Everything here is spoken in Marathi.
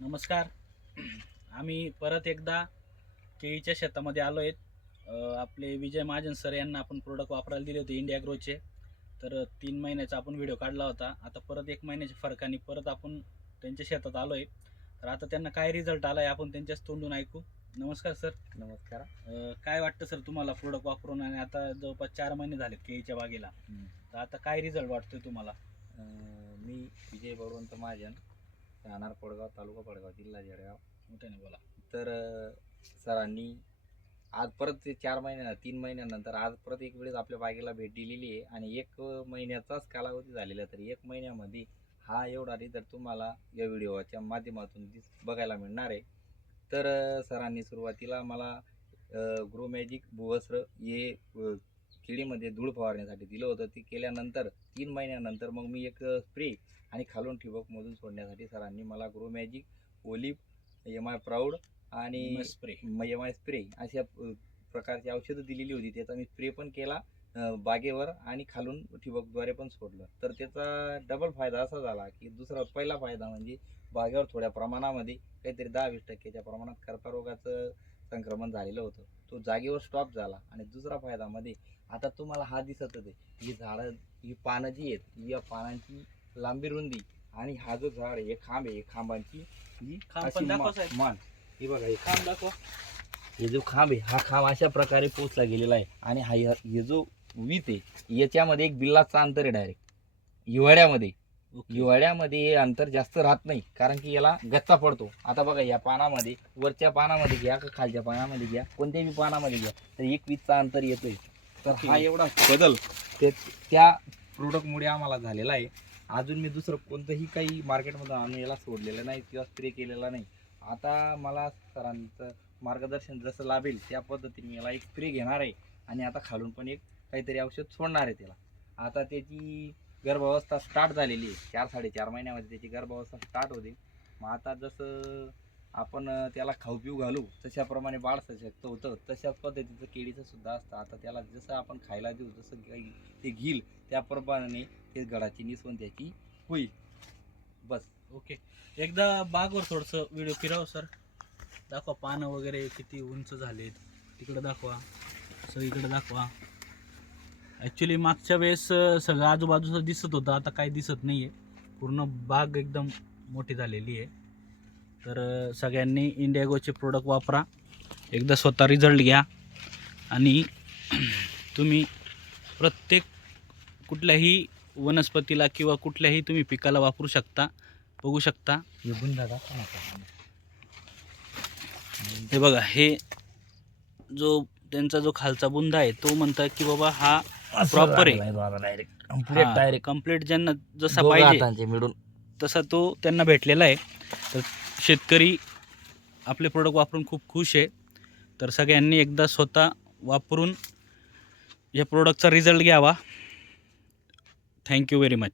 नमस्कार. आम्ही परत एकदा केळीच्या शेतामध्ये आलो आहेत. आपले विजय महाजन सर यांना आपण प्रोडक्ट वापरायला दिले होते इंडिया ग्रोचे तर तीन महिन्याचा आपण व्हिडिओ काढला होता. आता परत एक महिन्याच्या फरकाने परत आपण त्यांच्या शेतात आलो आहे. तर आता त्यांना काय रिझल्ट आला आहे आपण त्यांच्याच तोंडून ऐकू. नमस्कार सर. नमस्कार. काय वाटतं सर तुम्हाला प्रोडक्ट वापरून? आणि आता जवळपास चार महिने झालेत केळीच्या बागेला. तर आता काय रिझल्ट वाटतोय तुम्हाला? मी विजय बळवंत महाजन. राहणार पडगाव तालुका पडगाव जिल्हा जळगाव. मोठ्याने बोला. तर सरांनी आज परत ते चार महिन्या तीन महिन्यानंतर आज परत एक वेळेस आपल्या बागेला भेट दिलेली आहे आणि एक महिन्याचाच कालावधी झालेला तर एक महिन्यामध्ये हा एवढा रिझल्ट तुम्हाला या व्हिडिओच्या माध्यमातून दिस बघायला मिळणार आहे. तर सरांनी सुरुवातीला मला ग्रो मॅजिक भुवस्त्र हे अं, केळीमध्ये धूळ फवारण्यासाठी दिलं होतं. ते केल्यानंतर तीन महिन्यानंतर मग मी एक स्प्रे आणि खालून ठिबकमधून सोडण्यासाठी सरांनी मला grow magic olive M I proud आणि स्प्रे एम आय स्प्रे अशा प्रकारची औषधं दिलेली होती. त्याचा मी स्प्रे पण केला बागेवर आणि खालून ठिबकद्वारे पण सोडलं. तर त्याचा डबल फायदा असा झाला की दुसरा पहिला फायदा म्हणजे बागेवर थोड्या प्रमाणामध्ये काहीतरी दहा वीस टक्क्याच्या प्रमाणात कर्करोगाचं संक्रमण झालेलं होतं. तो जागेवर स्टॉप झाला आणि दुसरा फायदा मध्ये आता तुम्हाला हा दिसतच आहे. ही झाडं ही पानं जी आहेत या पानांची लांबी रुंदी आणि हा जो झाड आहे हे खांब आहे खांबांची ही खांब अशी मा-. मान. हे बघा हे काम दाखवा. हे जो खांब आहे हा खांब अशा प्रकारे पोचला गेलेला आहे आणि हा हे जो वीत आहे याच्यामध्ये एक बिल्लाचं अंतर आहे डायरेक्ट हिवाळ्यामध्ये. हिवाळ्यामध्ये हे अंतर जास्त राहत नाही कारण की याला गच्चा पडतो. आता बघा या पानामध्ये वरच्या पानामध्ये घ्या का खालच्या पानामध्ये घ्या? कोणत्याही पानामध्ये घ्या. तर एक वीसचा अंतर येतोय. तर हा. एवढा बदल. ते त्या प्रोडक्टमुळे आम्हाला झालेला आहे. अजून मी दुसरं कोणतंही काही मार्केटमध्ये आणून याला सोडलेलं नाही किंवा स्प्रे केलेला नाही. आता मला सरांचं मार्गदर्शन जसं लाभेल त्या पद्धतीने याला एक स्प्रे घेणार आहे. आणि आता खालून पण एक काहीतरी औषध सोडणार आहे त्याला. आता त्याची गर्भावस्था स्टार्ट झालेली आहे. चार साडेचार महिन्यामध्ये त्याची गर्भावस्था स्टार्ट होते. मग आता जसं आपण त्याला खाऊ पिऊ घालू तशाप्रमाणे बाळ सशक्त होतं तशाच पद्धतीचं केळीचं सुद्धा असतं. आता त्याला जसं आपण खायला देऊ जसं ते घेईल त्याप्रमाणे ते गडाची निसवण त्याची होईल. बस. ओके एकदा बागवर थोडंसं व्हिडिओ फिराव सर दाखवा पानं वगैरे किती उंच झालेत. तिकडं दाखवा. सगळीकडे दाखवा. ॲक्च्युली मागच्या वेळेस सगळं आजूबाजूचं दिसत होतं. आता काही दिसत नाही आहे पूर्ण बाग एकदम मोठी झालेली आहे. तर सगळ्यांनी इंडियागोचे प्रोडक्ट वापरा. एकदा स्वतः रिझल्ट घ्या. आणि तुम्ही प्रत्येक कुठल्याही वनस्पतीला किंवा कुठल्याही तुम्ही पिकाला वापरू शकता बघू शकता. हे बघा हे जो त्यांचा जो खालचा बुंदा आहे तो म्हणतात की बाबा हा Proper आहे. डायरेक्ट कंप्लीट डायरेक्ट कंप्लीट ज्यांना जसा पाहिजे मिळून. तसा तो त्यांना भेटलेला आहे. तर शेतकरी आपले प्रोडक्ट वापरून खूप खुश आहे. तर सगळ्यांनी एकदा स्वतः वापरून या प्रोडक्टचा रिझल्ट घ्यावा. Thank you very much